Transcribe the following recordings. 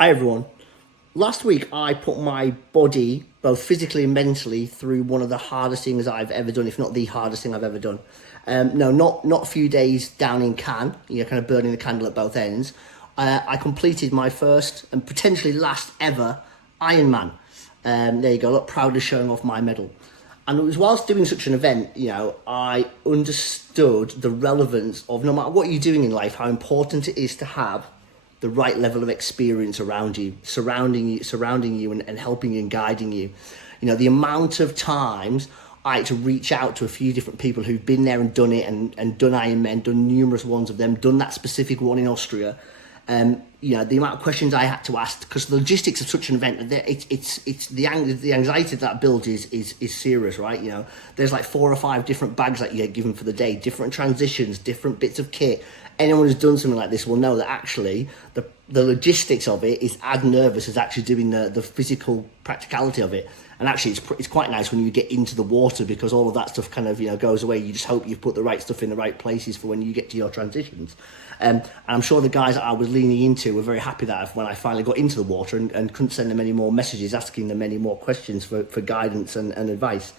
Hi everyone. Last week I put my body, both physically and mentally, through one of the hardest things I've ever done, if not the hardest thing I've ever done. No, not a few days down in Cannes, kind of burning the candle at both ends. I completed my first and potentially last ever Ironman. There you go, look, proudly showing off my medal. And it was whilst doing such an event, I understood the relevance of, no matter what you're doing in life, how important it is to have the right level of experience around you, surrounding you and helping you and guiding you. The amount of times I had to reach out to a few different people who've been there and done it and done Ironman, done numerous ones of them, done that specific one in Austria. The amount of questions I had to ask, because the logistics of such an event, it's the anxiety that builds is serious, right? There's like 4 or 5 different bags that you get given for the day, different transitions, different bits of kit. Anyone who's done something like this will know that actually the logistics of it is as nervous as actually doing the physical practicality of it. And actually it's quite nice when you get into the water, because all of that stuff kind of goes away. You just hope you've put the right stuff in the right places for when you get to your transitions. And I'm sure the guys that I was leaning into were very happy that when I finally got into the water and couldn't send them any more messages asking them any more questions for guidance and advice.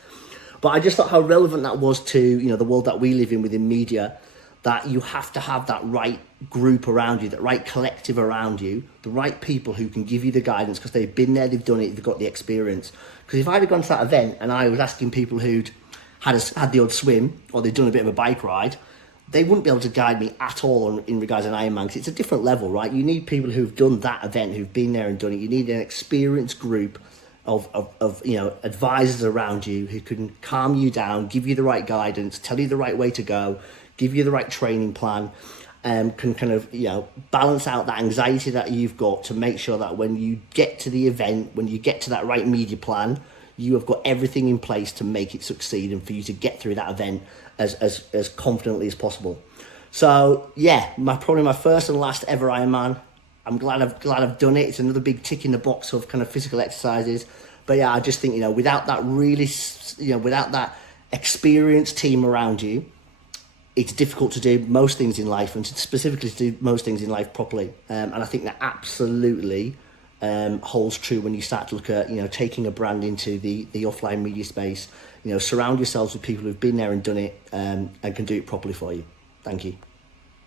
But I just thought how relevant that was to the world that we live in within media, that you have to have that right group around you, that right collective around you, the right people who can give you the guidance because they've been there, they've done it, they've got the experience. Because if I'd have gone to that event and I was asking people who'd had the odd swim or they'd done a bit of a bike ride, they wouldn't be able to guide me at all in regards to an Ironman, because it's a different level, right? You need people who've done that event, who've been there and done it. You need an experienced group of advisors around you who can calm you down, give you the right guidance, tell you the right way to go, give you the right training plan, can kind of balance out that anxiety that you've got to make sure that when you get to the event, when you get to that right media plan, you have got everything in place to make it succeed and for you to get through that event as confidently as possible. So yeah, probably my first and last ever Ironman. I'm glad I've done it. It's another big tick in the box of kind of physical exercises. But yeah, I just think without that without that experienced team around you, it's difficult to do most things in life, and specifically to do most things in life properly. And I think that absolutely holds true when you start to look at taking a brand into the offline media space. Surround yourselves with people who've been there and done it and can do it properly for you. Thank you.